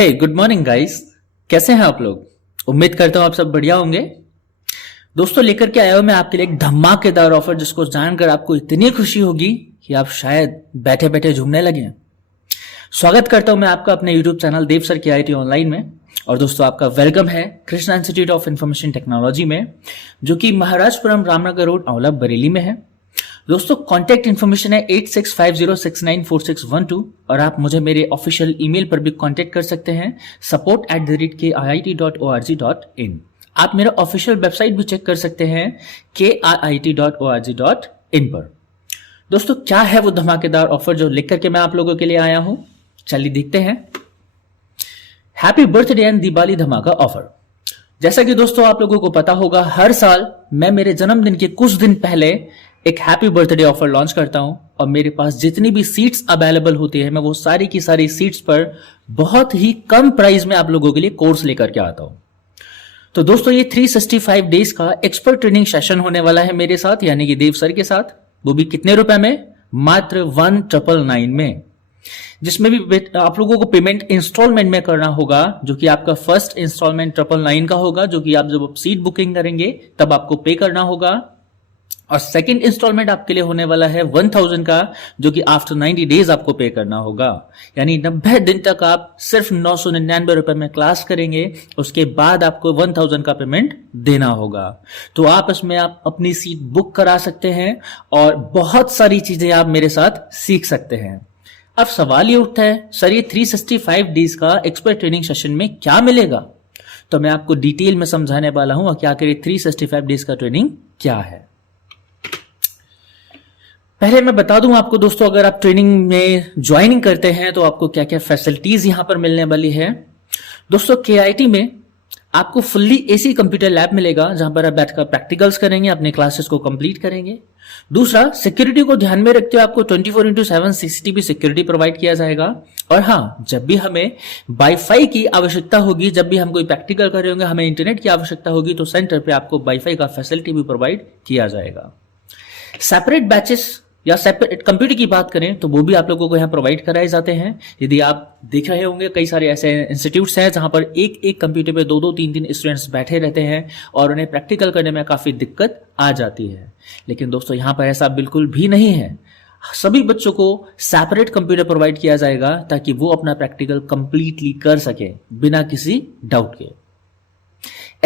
हे good morning guys. कैसे हैं आप लोग? उम्मीद करता हूं आप सब बढ़िया होंगे। दोस्तों लेकर के आया हूं मैं आपके लिए एक धमाकेदार ऑफर जिसको जानकर आपको इतनी खुशी होगी कि आप शायद बैठे बैठे झूमने लगे। स्वागत करता हूं मैं आपका अपने यूट्यूब चैनल देव सर के IIT ऑनलाइन में। और दोस्तों आपका वेलकम है Krishna institute of information technology में, जो कि महाराजपुरम रामनगर रोड औला बरेली में है। दोस्तों कॉन्टैक्ट इन्फॉर्मेशन है 8650694612 और आप मुझे मेरे ऑफिशियल ईमेल पर भी कॉन्टैक्ट कर सकते हैं support@kiit.org.in। आप मेरा ऑफिशियल वेबसाइट भी चेक कर सकते हैं kiit.org.in पर। दोस्तों क्या है वो धमाकेदार ऑफर जो लिख करके मैं आप लोगों के लिए आया हूं, चलिए देखते हैं। हैप्पी बर्थडे एंड दिवाली धमाका ऑफर। जैसा कि दोस्तों आप लोगों को पता होगा, हर साल मैं मेरे जन्मदिन के कुछ दिन पहले एक हैप्पी बर्थडे ऑफर लॉन्च करता हूं और मेरे पास जितनी भी सीट्स अवेलेबल होती है मैं वो सारी की सारी सीट्स पर बहुत ही कम प्राइस में आप लोगों के लिए कोर्स लेकर के आता हूं। तो दोस्तों ये 365 डेज का एक्सपर्ट ट्रेनिंग सेशन होने वाला है मेरे साथ, यानी कि देव सर के साथ। वो भी कितने रुपए में? मात्र 1999 में, जिसमें भी आप लोगों को पेमेंट इंस्टॉलमेंट में करना होगा, जो कि आपका फर्स्ट इंस्टॉलमेंट 999 का होगा, जो कि आप जब सीट बुकिंग करेंगे तब आपको पे करना होगा। और सेकंड इंस्टॉलमेंट आपके लिए होने वाला है 1000 का, जो कि आफ्टर 90 डेज आपको पे करना होगा। यानी 90 दिन तक आप सिर्फ 999 रुपए में क्लास करेंगे, उसके बाद आपको 1000 का पेमेंट देना होगा। तो आप इसमें आप अपनी सीट बुक करा सकते हैं और बहुत सारी चीजें आप मेरे साथ सीख सकते हैं। अब सवाल ये उठता है, सर ये 365 डेज का एक्सपर्ट ट्रेनिंग सेशन में क्या मिलेगा? तो मैं आपको डिटेल में समझाने वाला हूं कि आखिर 365 डेज का ट्रेनिंग क्या है। पहले मैं बता दूं आपको दोस्तों, अगर आप ट्रेनिंग में ज्वाइनिंग करते हैं तो आपको क्या क्या फैसिलिटीज यहां पर मिलने वाली है। दोस्तों KIT में आपको फुल्ली AC कंप्यूटर लैब मिलेगा, जहां पर आप बैठकर प्रैक्टिकल्स करेंगे, अपने क्लासेस को कंप्लीट करेंगे। दूसरा, सिक्योरिटी को ध्यान में रखते हुए आपको 24/7 CCTV सिक्योरिटी प्रोवाइड किया जाएगा। और हाँ, जब भी हमें वाईफाई की आवश्यकता होगी, जब भी हम कोई प्रैक्टिकल कर रहे होंगे, हमें इंटरनेट की आवश्यकता होगी, तो सेंटर पे आपको वाईफाई का फैसिलिटी भी प्रोवाइड किया जाएगा। सेपरेट बैचेस या सेपरेट कंप्यूटर की बात करें तो वो भी आप लोगों को यहाँ प्रोवाइड कराए जाते हैं। यदि आप देख रहे होंगे, कई सारे ऐसे इंस्टीट्यूट्स हैं जहां पर एक एक कंप्यूटर पे 2-2, 3-3 स्टूडेंट्स बैठे रहते हैं और उन्हें प्रैक्टिकल करने में काफी दिक्कत आ जाती है। लेकिन दोस्तों यहाँ पर ऐसा बिल्कुल भी नहीं है। सभी बच्चों को सेपरेट कंप्यूटर प्रोवाइड किया जाएगा ताकि वो अपना प्रैक्टिकल कंप्लीटली कर सके बिना किसी डाउट के।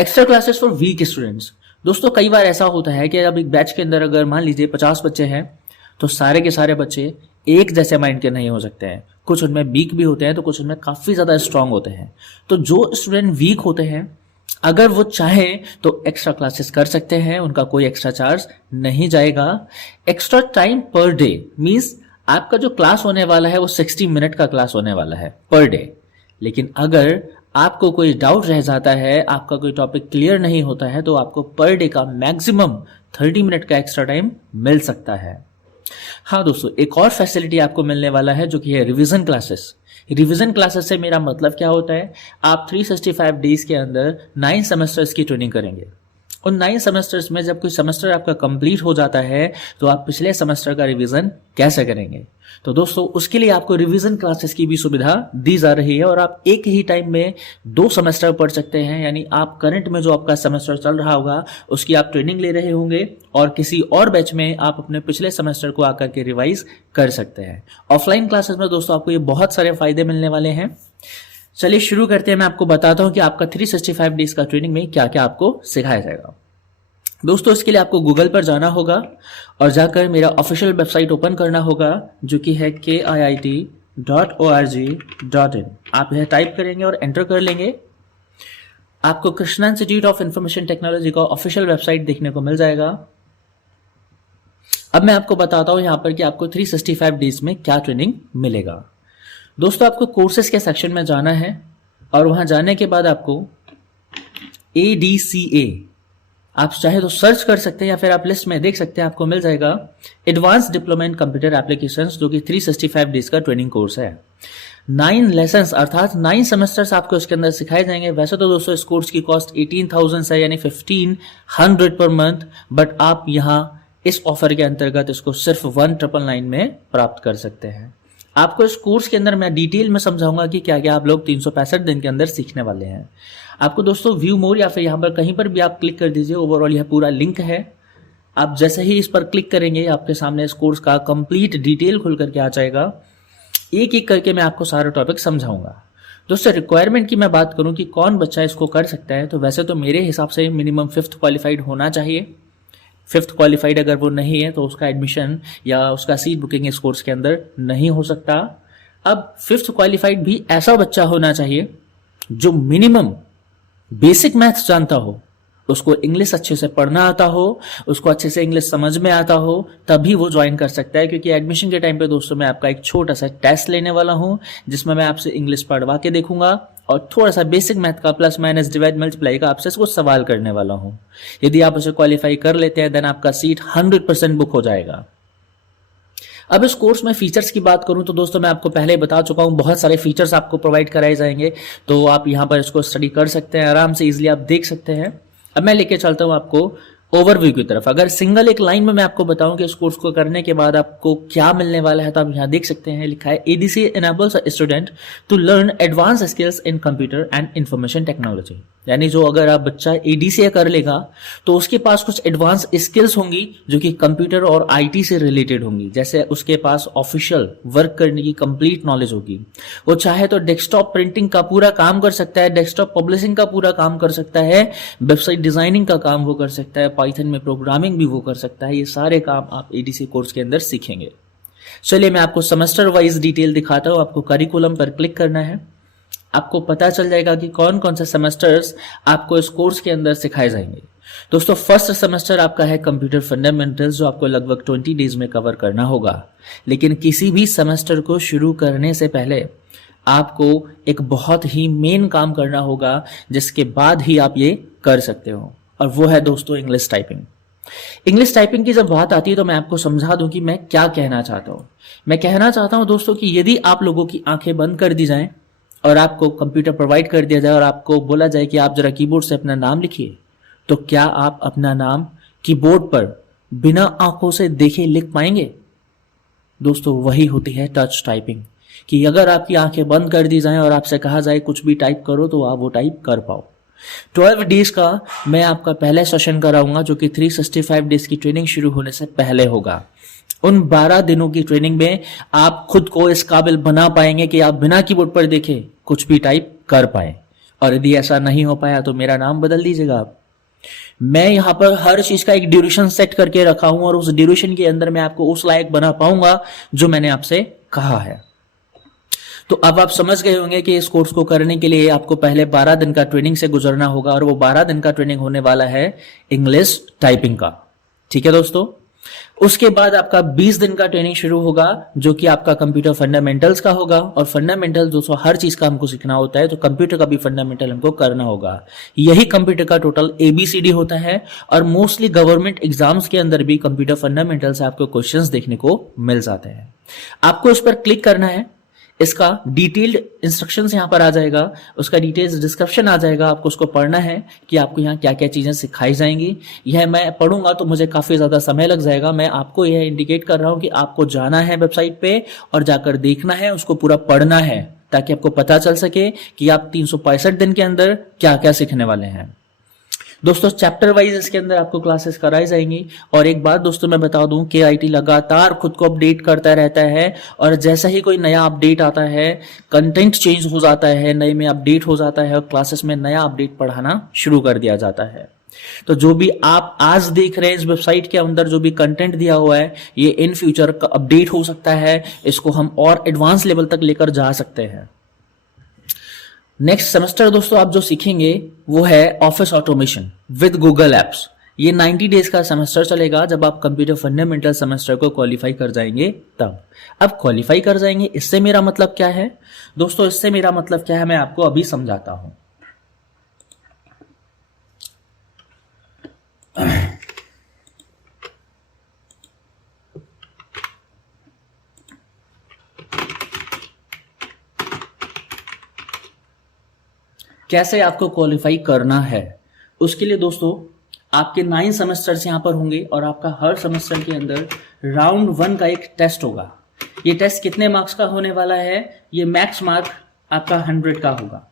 Extra classes for weak students. दोस्तों कई बार ऐसा होता है कि अब एक बैच के अंदर अगर मान लीजिए 50 बच्चे हैं तो सारे के सारे बच्चे एक जैसे माइंड के नहीं हो सकते हैं। कुछ उनमें वीक भी होते हैं तो कुछ उनमें काफी ज्यादा स्ट्रांग होते हैं। तो जो स्टूडेंट वीक होते हैं, अगर वो चाहें तो एक्स्ट्रा क्लासेस कर सकते हैं, उनका कोई एक्स्ट्रा चार्ज नहीं जाएगा। Extra time per day means आपका जो क्लास होने वाला है वो 60 मिनट का क्लास होने वाला है पर डे। लेकिन अगर आपको कोई डाउट रह जाता है, आपका कोई टॉपिक क्लियर नहीं होता है, तो आपको पर डे का मैक्सिमम 30 मिनट का एक्स्ट्रा टाइम मिल सकता है। हाँ दोस्तों, एक और फैसिलिटी आपको मिलने वाला है जो कि है रिवीजन क्लासेस। रिवीजन क्लासेस से मेरा मतलब क्या होता है, आप 365 डेज के अंदर 9 सेमेस्टर्स की ट्रेनिंग करेंगे। उन 9 सेमेस्टर्स में जब कोई सेमेस्टर आपका कंप्लीट हो जाता है तो आप पिछले सेमेस्टर का रिवीजन कैसे करेंगे? तो दोस्तों उसके लिए आपको रिवीजन क्लासेस की भी सुविधा दी जा रही है और आप एक ही टाइम में 2 सेमेस्टर पढ़ सकते हैं। यानी आप करंट में जो आपका सेमेस्टर चल रहा होगा उसकी आप ट्रेनिंग ले रहे होंगे और किसी और बैच में आप अपने पिछले सेमेस्टर को आकर के रिवाइज कर सकते हैं। ऑफलाइन क्लासेस में दोस्तों आपको ये बहुत सारे फायदे मिलने वाले हैं। चलिए शुरू करते हैं। मैं आपको बताता हूं कि आपका 365 डेज का ट्रेनिंग में क्या क्या आपको सिखाया जाएगा। दोस्तों इसके लिए आपको गूगल पर जाना होगा और जाकर मेरा ऑफिशियल वेबसाइट ओपन करना होगा, जो कि है kiit.org.in। आप यह टाइप करेंगे और एंटर कर लेंगे, आपको Krishna institute of information technology का ऑफिशियल वेबसाइट देखने को मिल जाएगा। अब मैं आपको बताता हूं यहां पर कि आपको 365 डेज में क्या ट्रेनिंग मिलेगा। दोस्तों आपको कोर्सेज के सेक्शन में जाना है और वहां जाने के बाद आपको ADCA आप चाहे तो सर्च कर सकते हैं या फिर आप लिस्ट में देख सकते हैं, आपको मिल जाएगा advance diploma in computer applications, जो कि 365 डेज का ट्रेनिंग कोर्स है। 9 लेसन्स अर्थात 9 सेमेस्टर्स आपको इसके अंदर सिखाए जाएंगे। वैसे तो दोस्तों इस कोर्स की कॉस्ट 18,000 है, यानी 1500 पर मंथ, बट आप यहाँ इस ऑफर के अंतर्गत इसको सिर्फ 1999 में प्राप्त कर सकते हैं। आपको इस कोर्स के अंदर मैं डिटेल में समझाऊंगा कि क्या क्या आप लोग 365 दिन के अंदर सीखने वाले हैं। आपको दोस्तों व्यू मोर या फिर यहाँ पर कहीं पर भी आप क्लिक कर दीजिए, ओवरऑल यह पूरा लिंक है। आप जैसे ही इस पर क्लिक करेंगे आपके सामने इस कोर्स का कंप्लीट डिटेल खुल करके आ जाएगा। एक एक करके मैं आपको सारा टॉपिक समझाऊंगा। दोस्तों रिक्वायरमेंट की मैं बात करूं कि कौन बच्चा इसको कर सकता है, तो वैसे तो मेरे हिसाब से मिनिमम 5th क्वालिफाइड होना चाहिए। 5th क्वालिफाइड अगर वो नहीं है तो उसका एडमिशन या उसका सीट बुकिंग इस कोर्स के अंदर नहीं हो सकता। अब 5th क्वालिफाइड भी ऐसा बच्चा होना चाहिए जो मिनिमम बेसिक मैथ्स जानता हो, उसको इंग्लिश अच्छे से पढ़ना आता हो, उसको अच्छे से इंग्लिश समझ में आता हो, तभी वो ज्वाइन कर सकता है। क्योंकि एडमिशन के टाइम पे दोस्तों मैं आपका एक छोटा सा टेस्ट लेने वाला हूं जिसमें मैं आपसे इंग्लिश पढ़वा के देखूंगा और थोड़ा सा बेसिक मैथ का प्लस माइनस डिवाइड मल्टीप्लाई का आपसे कुछ सवाल करने वाला हूं। यदि आप उसे क्वालिफाई कर लेते हैं देन आपका सीट 100% बुक हो जाएगा। अब इस कोर्स में फीचर्स की बात करूं तो दोस्तों मैं आपको पहले ही बता चुका हूं, बहुत सारे फीचर्स आपको प्रोवाइड कराए जाएंगे, तो आप यहां पर इसको स्टडी कर सकते हैं, आराम से इजीली आप देख सकते हैं। अब मैं लेके चलता हूं आपको ओवरव्यू की तरफ। अगर सिंगल एक लाइन में मैं आपको बताऊं कि इस कोर्स को करने के बाद आपको क्या मिलने वाला है, तो आप यहां देख सकते हैं लिखा है ADC enables a student to learn advanced skills in computer and information technology। यानी जो अगर आप बच्चा एडीसी कर लेगा तो उसके पास कुछ एडवांस स्किल्स होंगी जो कि कंप्यूटर और आईटी से रिलेटेड होंगी। जैसे उसके पास ऑफिशियल वर्क करने की कंप्लीट नॉलेज होगी, वो चाहे तो डेस्कटॉप प्रिंटिंग का पूरा काम कर सकता है, डेस्कटॉप पब्लिशिंग का पूरा काम कर सकता है, वेबसाइट डिजाइनिंग का काम वो कर सकता है, पाइथन में प्रोग्रामिंग भी वो कर सकता है। ये सारे काम आप एडीसी कोर्स के अंदर सीखेंगे। चलिए मैं आपको सेमेस्टर वाइज डिटेल दिखाता हूं। आपको करिकुलम पर क्लिक करना है, आपको पता चल जाएगा कि कौन कौन से सेमेस्टर्स आपको इस कोर्स के अंदर सिखाए जाएंगे। दोस्तों फर्स्ट सेमेस्टर आपका है कंप्यूटर फंडामेंटल्स, जो आपको लगभग 20 डेज में कवर करना होगा। लेकिन किसी भी सेमेस्टर को शुरू करने से पहले आपको एक बहुत ही मेन काम करना होगा जिसके बाद ही आप ये कर सकते हो, और वो है दोस्तों इंग्लिश टाइपिंग। इंग्लिश टाइपिंग की जब बात आती है तो मैं आपको समझा दूं कि मैं क्या कहना चाहता हूं। मैं कहना चाहता हूं दोस्तों कि यदि आप लोगों की आंखें बंद कर दी जाएं और आपको कंप्यूटर प्रोवाइड कर दिया जाए और आपको बोला जाए कि आप जरा कीबोर्ड से अपना नाम लिखिए, तो क्या आप अपना नाम कीबोर्ड पर बिना आंखों से देखे लिख पाएंगे? दोस्तों वही होती है टच टाइपिंग, कि अगर आपकी आंखें बंद कर दी जाएं और आपसे कहा जाए कुछ भी टाइप करो तो आप वो टाइप कर पाओ। 12 डेज का मैं आपका पहले सेशन कराऊंगा जो कि 365 डेज की ट्रेनिंग शुरू होने से पहले होगा। उन 12 दिनों की ट्रेनिंग में आप खुद को इस काबिल बना पाएंगे कि आप बिना कीबोर्ड पर देखे कुछ भी टाइप कर पाए। और यदि ऐसा नहीं हो पाया तो मेरा नाम बदल दीजिएगा आप। मैं यहां पर हर चीज का एक ड्यूरेशन सेट करके रखा हूं और उस ड्यूरेशन के अंदर मैं आपको उस लायक बना पाऊंगा जो मैंने आपसे कहा है। तो अब आप समझ गए होंगे कि इस कोर्स को करने के लिए आपको पहले 12 दिन का ट्रेनिंग से गुजरना होगा, और वो 12 दिन का ट्रेनिंग होने वाला है इंग्लिश टाइपिंग का। ठीक है दोस्तों, उसके बाद आपका 20 दिन का ट्रेनिंग शुरू होगा जो कि आपका कंप्यूटर फंडामेंटल्स का होगा। और फंडामेंटल दोस्तों हर चीज का हमको सीखना होता है, तो कंप्यूटर का भी फंडामेंटल हमको करना होगा। यही कंप्यूटर का टोटल ABCD होता है, और मोस्टली गवर्नमेंट एग्जाम्स के अंदर भी कंप्यूटर फंडामेंटल से आपको क्वेश्चंस देखने को मिल जाते हैं। आपको इस पर क्लिक करना है, इसका डिटेल्ड इंस्ट्रक्शंस यहाँ पर आ जाएगा, उसका डिटेल्स डिस्क्रिप्शन आ जाएगा। आपको उसको पढ़ना है कि आपको यहाँ क्या क्या चीजें सिखाई जाएंगी। यह मैं पढ़ूंगा तो मुझे काफी ज्यादा समय लग जाएगा। मैं आपको यह इंडिकेट कर रहा हूँ कि आपको जाना है वेबसाइट पे और जाकर देखना है, उसको पूरा पढ़ना है, ताकि आपको पता चल सके कि आप 365 दिन के अंदर क्या क्या सीखने वाले हैं। दोस्तों चैप्टर वाइज इसके अंदर आपको क्लासेस कराई जाएंगी। और एक बात दोस्तों मैं बता दूं कि आईटी लगातार खुद को अपडेट करता रहता है, और जैसा ही कोई नया अपडेट आता है, कंटेंट चेंज हो जाता है, नए में अपडेट हो जाता है और क्लासेस में नया अपडेट पढ़ाना शुरू कर दिया जाता है। तो जो भी आप आज देख रहे हैं इस वेबसाइट के अंदर जो भी कंटेंट दिया हुआ है, ये इन फ्यूचर का अपडेट हो सकता है, इसको हम और एडवांस लेवल तक लेकर जा सकते हैं। नेक्स्ट सेमेस्टर दोस्तों आप जो सीखेंगे वो है office automation with Google apps. ये 90 डेज का सेमेस्टर चलेगा। जब आप कंप्यूटर फंडामेंटल सेमेस्टर को क्वालिफाई कर जाएंगे तब। अब क्वालिफाई कर जाएंगे, इससे मेरा मतलब क्या है दोस्तों? इससे मेरा मतलब क्या है मैं आपको अभी समझाता हूं। कैसे आपको क्वालिफाई करना है, उसके लिए दोस्तों आपके 9 सेमेस्टर्स यहां पर होंगे और आपका हर सेमेस्टर के अंदर राउंड 1 का एक टेस्ट होगा। ये टेस्ट कितने मार्क्स का होने वाला है? ये मैक्स मार्क आपका 100 का होगा।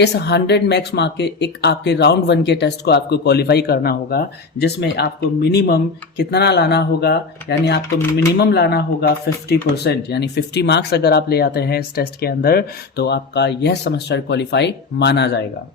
इस 100 मैक्स मार्क के एक आपके राउंड 1 के टेस्ट को आपको क्वालिफाई करना होगा, जिसमें आपको मिनिमम कितना लाना होगा, यानी आपको मिनिमम लाना होगा 50%, यानी 50 मार्क्स अगर आप ले आते हैं इस टेस्ट के अंदर तो आपका यह सेमेस्टर क्वालिफाई माना जाएगा।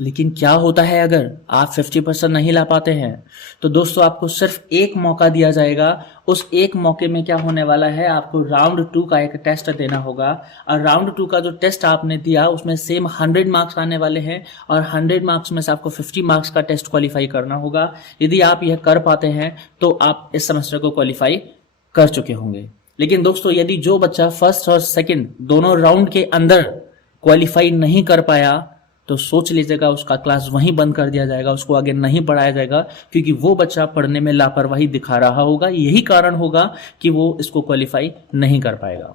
लेकिन क्या होता है अगर आप 50% नहीं ला पाते हैं? तो दोस्तों आपको सिर्फ एक मौका दिया जाएगा। उस एक मौके में क्या होने वाला है, आपको राउंड 2 का एक टेस्ट देना होगा, और राउंड 2 का जो टेस्ट आपने दिया उसमें सेम 100 मार्क्स आने वाले हैं, और 100 मार्क्स में से आपको 50 मार्क्स का टेस्ट क्वालिफाई करना होगा। यदि आप यह कर पाते हैं तो आप इस सेमेस्टर को क्वालिफाई कर चुके होंगे। लेकिन दोस्तों यदि जो बच्चा फर्स्ट और सेकेंड दोनों राउंड के अंदर क्वालिफाई नहीं कर पाया तो सोच लीजिएगा उसका क्लास वहीं बंद कर दिया जाएगा, उसको आगे नहीं पढ़ाया जाएगा, क्योंकि वो बच्चा पढ़ने में लापरवाही दिखा रहा होगा। यही कारण होगा कि वो इसको क्वालिफाई नहीं कर पाएगा।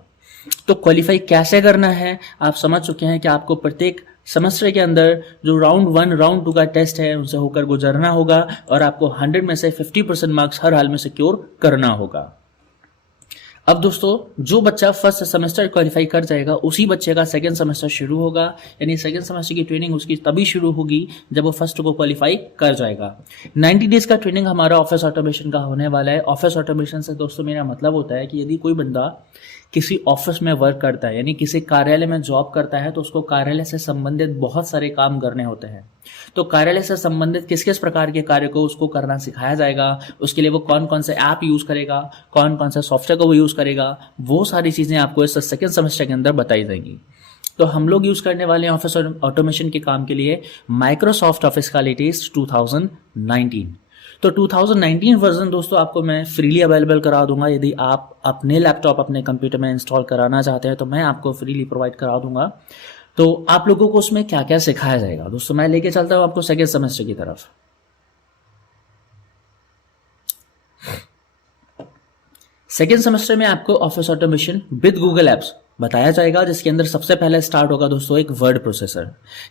तो क्वालिफाई कैसे करना है आप समझ चुके हैं कि आपको प्रत्येक सेमेस्टर के अंदर जो राउंड 1 राउंड 2 का टेस्ट है उनसे होकर गुजरना होगा, और आपको 100 में से 50% मार्क्स हर हाल में सिक्योर करना होगा। अब दोस्तों जो बच्चा फर्स्ट सेमेस्टर क्वालिफाई कर जाएगा उसी बच्चे का सेकंड सेमेस्टर शुरू होगा, यानी सेकंड सेमेस्टर की ट्रेनिंग उसकी तभी शुरू होगी जब वो फर्स्ट को क्वालिफाई कर जाएगा। 90 डेज का ट्रेनिंग हमारा ऑफिस ऑटोमेशन का होने वाला है। ऑफिस ऑटोमेशन से दोस्तों मेरा मतलब होता है कि यदि कोई बंदा किसी ऑफिस में वर्क करता है, यानी किसी कार्यालय में जॉब करता है, तो उसको कार्यालय से संबंधित बहुत सारे काम करने होते हैं। तो कार्यालय से संबंधित किस किस प्रकार के कार्य को उसको करना सिखाया जाएगा, उसके लिए वो कौन कौन से ऐप यूज करेगा, कौन कौन से सॉफ्टवेयर को वो यूज करेगा, वो सारी चीजें आपको इस सेकंड सेमेस्टर के अंदर बताई जाएंगी। तो हम लोग यूज करने वाले हैं ऑफिस ऑटोमेशन के काम के लिए माइक्रोसॉफ्ट ऑफिस का लेटेस्ट 2019। तो 2019 वर्जन दोस्तों आपको मैं फ्रीली अवेलेबल करा दूंगा। यदि आप अपने लैपटॉप अपने कंप्यूटर में इंस्टॉल कराना चाहते हैं तो मैं आपको फ्रीली प्रोवाइड करा दूंगा। तो आप लोगों को उसमें क्या क्या सिखाया जाएगा दोस्तों, मैं लेके चलता हूं आपको सेकेंड सेमेस्टर की तरफ। सेकेंड सेमेस्टर में आपको office automation with Google apps बताया जाएगा, जिसके अंदर सबसे पहले स्टार्ट होगा दोस्तों एक वर्ड प्रोसेसर।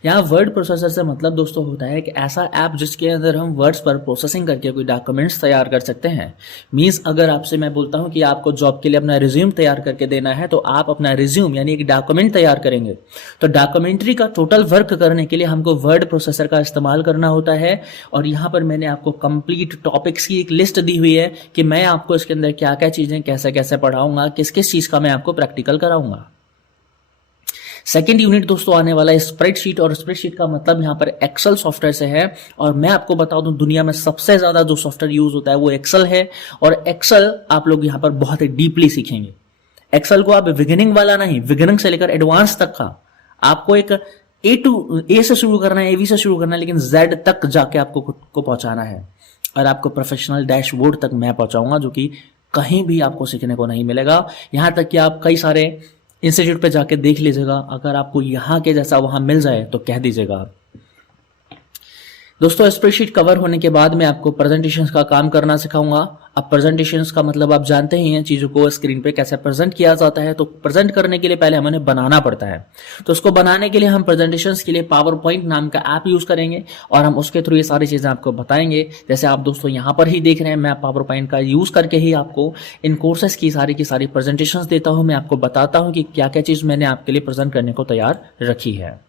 यहाँ वर्ड प्रोसेसर से मतलब दोस्तों होता है कि ऐसा ऐप जिसके अंदर हम वर्ड्स पर प्रोसेसिंग करके कोई डॉक्यूमेंट्स तैयार कर सकते हैं। मींस अगर आपसे मैं बोलता हूँ कि आपको जॉब के लिए अपना रिज्यूम तैयार करके देना है, तो आप अपना रिज्यूम यानी एक डॉक्यूमेंट तैयार करेंगे, तो डॉक्यूमेंट्री का टोटल वर्क करने के लिए हमको वर्ड प्रोसेसर का इस्तेमाल करना होता है। और यहाँ पर मैंने आपको कंप्लीट टॉपिक्स की एक लिस्ट दी हुई है कि मैं आपको इसके अंदर क्या क्या चीजें कैसे कैसे पढ़ाऊंगा, किस किस चीज का मैं आपको प्रैक्टिकल कराऊंगा। सेकेंड यूनिट दोस्तों आने वाला है स्प्रेडशीट, और स्प्रेडशीट का मतलब यहाँ पर एक्सेल सॉफ्टवेयर से है। और मैं आपको बता दूं दुनिया में सबसे ज्यादा जो सॉफ्टवेयर यूज होता है वो एक्सेल है, और एक्सेल आप लोग यहाँ पर बहुत ही डीपली सीखेंगे। एक्सेल को आप बिगिनिंग वाला नहीं, बिगिनिंग से लेकर एडवांस तक का आपको एक ए से शुरू करना है, एवी से शुरू करना है, लेकिन जेड तक जाके आपको खुद को पहुंचाना है। और आपको प्रोफेशनल डैशबोर्ड तक मैं पहुंचाऊंगा, जो कि कहीं भी आपको सीखने को नहीं मिलेगा। यहां तक कि आप कई सारे इंस्टीट्यूट पे जाके देख लीजिएगा, अगर आपको यहाँ के जैसा वहां मिल जाए तो कह दीजिएगा। दोस्तों स्प्रेडशीट कवर होने के बाद मैं आपको प्रेजेंटेशंस का काम करना सिखाऊंगा। अब प्रेजेंटेशंस का मतलब आप जानते ही हैं, चीजों को स्क्रीन पे कैसे प्रेजेंट किया जाता है। तो प्रेजेंट करने के लिए पहले हमें बनाना पड़ता है, तो उसको बनाने के लिए हम प्रेजेंटेशंस के लिए पावर पॉइंट नाम का ऐप यूज करेंगे, और हम उसके थ्रू ये सारी चीजें आपको बताएंगे। जैसे आप दोस्तों यहाँ पर ही देख रहे हैं, मैं पावर पॉइंट का यूज करके ही आपको इन कोर्सेज की सारी प्रेजेंटेशंस देता हूँ। मैं आपको बताता हूँ कि क्या क्या चीज मैंने आपके लिए प्रेजेंट करने को तैयार रखी है।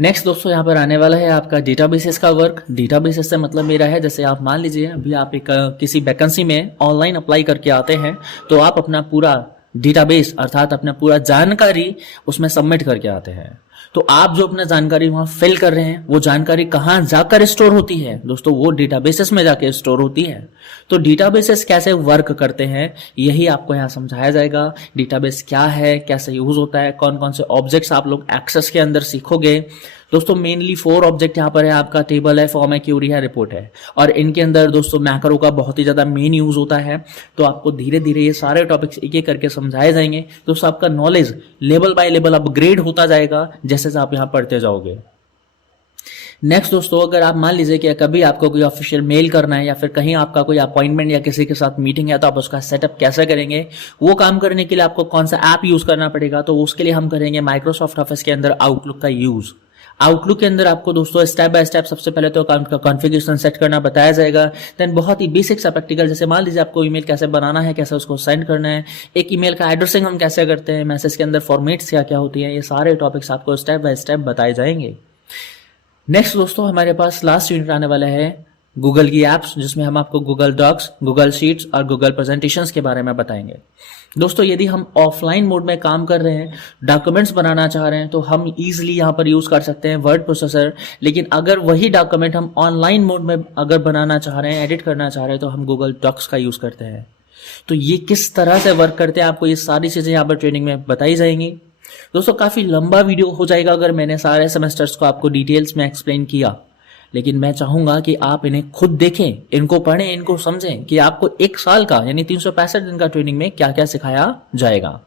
नेक्स्ट दोस्तों यहाँ पर आने वाला है आपका डेटाबेसेस का वर्क। डेटाबेसेस से मतलब मेरा है, जैसे आप मान लीजिए अभी आप एक किसी वैकेंसी में ऑनलाइन अप्लाई करके आते हैं, तो आप अपना पूरा डेटाबेस अर्थात अपना पूरा जानकारी उसमें सबमिट करके आते हैं। तो आप जो अपना जानकारी वहां फिल कर रहे हैं, वो जानकारी कहाँ जाकर स्टोर होती है दोस्तों, वो डेटाबेसेस में जाके स्टोर होती है। तो डेटाबेसेस कैसे वर्क करते हैं यही आपको यहाँ समझाया जाएगा। डेटाबेस क्या है, कैसे यूज होता है, कौन कौन से ऑब्जेक्ट्स आप लोग एक्सेस के अंदर सीखोगे। दोस्तों मेनली 4 ऑब्जेक्ट यहाँ पर है, आपका टेबल है, फॉर्म है, क्यूरी है, रिपोर्ट है। और इनके अंदर दोस्तों मैक्रो का बहुत ही ज्यादा मेन यूज होता है। तो आपको धीरे धीरे ये सारे टॉपिक्स एक एक करके समझाए जाएंगे। दोस्तों आपका knowledge level by level upgrade होता जाएगा जैसे आप यहाँ पढ़ते जाओगे। नेक्स्ट दोस्तों अगर आप मान लीजिए कि कभी आपको कोई ऑफिशियल मेल करना है, या फिर कहीं आपका कोई अपॉइंटमेंट या किसी के साथ मीटिंग है, तो आप उसका सेटअप कैसे करेंगे, वो काम करने के लिए आपको कौन सा ऐप यूज करना पड़ेगा, तो उसके लिए हम करेंगे माइक्रोसॉफ्ट ऑफिस के अंदर आउटलुक का यूज। आउटलुक के अंदर आपको दोस्तों स्टेप बाय स्टेप सबसे पहले तो अकाउंट का कॉन्फ़िगरेशन सेट करना बताया जाएगा। देन बहुत ही बेसिक सा प्रैक्टिकल, जैसे मान लीजिए आपको ईमेल कैसे बनाना है, कैसे उसको सेंड करना है, एक ईमेल का एड्रेसिंग हम कैसे करते हैं, मैसेज के अंदर फॉर्मेट्स क्या क्या होती हैं, ये सारे टॉपिक्स आपको स्टेप बाय स्टेप बताए जाएंगे। नेक्स्ट दोस्तों हमारे पास लास्ट यूनिट आने वाला है गूगल की एप्स, जिसमें हम आपको गूगल डॉक्स, गूगल शीट्स और गूगल प्रेजेंटेशंस के बारे में बताएंगे। दोस्तों यदि हम ऑफलाइन मोड में काम कर रहे हैं, डॉक्यूमेंट्स बनाना चाह रहे हैं, तो हम इजीली यहाँ पर यूज कर सकते हैं वर्ड प्रोसेसर। लेकिन अगर वही डॉक्यूमेंट हम ऑनलाइन मोड में अगर बनाना चाह रहे हैं, एडिट करना चाह रहे हैं, तो हम गूगल डॉक्स का यूज करते हैं। तो ये किस तरह से वर्क करते हैं, आपको ये सारी चीजें यहाँ पर ट्रेनिंग में बताई जाएंगी। दोस्तों काफी लंबा वीडियो हो जाएगा अगर मैंने सारे सेमेस्टर्स को आपको डिटेल्स में एक्सप्लेन किया, लेकिन मैं चाहूंगा कि आप इन्हें खुद देखें, इनको पढ़ें, इनको समझें कि आपको एक साल का यानी 365 दिन का ट्रेनिंग में क्या क्या सिखाया जाएगा।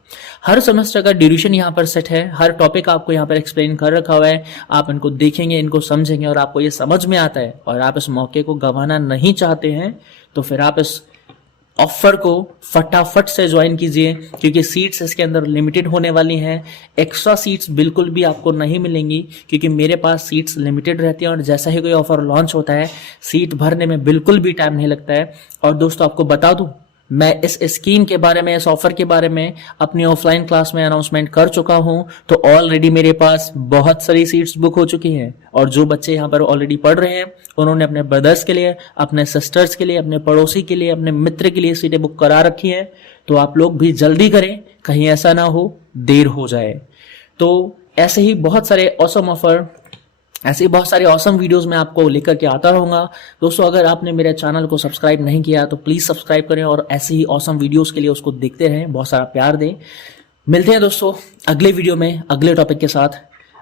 हर सेमेस्टर का ड्यूरेशन यहाँ पर सेट है, हर टॉपिक आपको यहाँ पर एक्सप्लेन कर रखा हुआ है। आप इनको देखेंगे, इनको समझेंगे और आपको ये समझ में आता है और आप इस मौके को गंवाना नहीं चाहते हैं, तो फिर आप इस ऑफर को फटाफट से ज्वाइन कीजिए, क्योंकि सीट्स इसके अंदर लिमिटेड होने वाली हैं। एक्स्ट्रा सीट्स बिल्कुल भी आपको नहीं मिलेंगी, क्योंकि मेरे पास सीट्स लिमिटेड रहती हैं और जैसा ही कोई ऑफर लॉन्च होता है सीट भरने में बिल्कुल भी टाइम नहीं लगता है। और दोस्तों आपको बता दूं, मैं इस स्कीम के बारे में, इस ऑफर के बारे में अपनी ऑफलाइन क्लास में अनाउंसमेंट कर चुका हूं, तो ऑलरेडी मेरे पास बहुत सारी सीट्स बुक हो चुकी हैं। और जो बच्चे यहाँ पर ऑलरेडी पढ़ रहे हैं उन्होंने अपने ब्रदर्स के लिए, अपने सिस्टर्स के लिए, अपने पड़ोसी के लिए, अपने मित्र के लिए सीटें बुक करा रखी हैं। तो आप लोग भी जल्दी करें, कहीं ऐसा ना हो देर हो जाए। तो ऐसे ही बहुत सारे ऑसम ऑफर, ऐसे बहुत सारे ऑसम वीडियोस मैं आपको लेकर के आता रहूंगा। दोस्तों अगर आपने मेरे चैनल को सब्सक्राइब नहीं किया तो प्लीज सब्सक्राइब करें और ऐसे ही ऑसम वीडियोस के लिए उसको देखते रहें, बहुत सारा प्यार दें। मिलते हैं दोस्तों अगले वीडियो में अगले टॉपिक के साथ।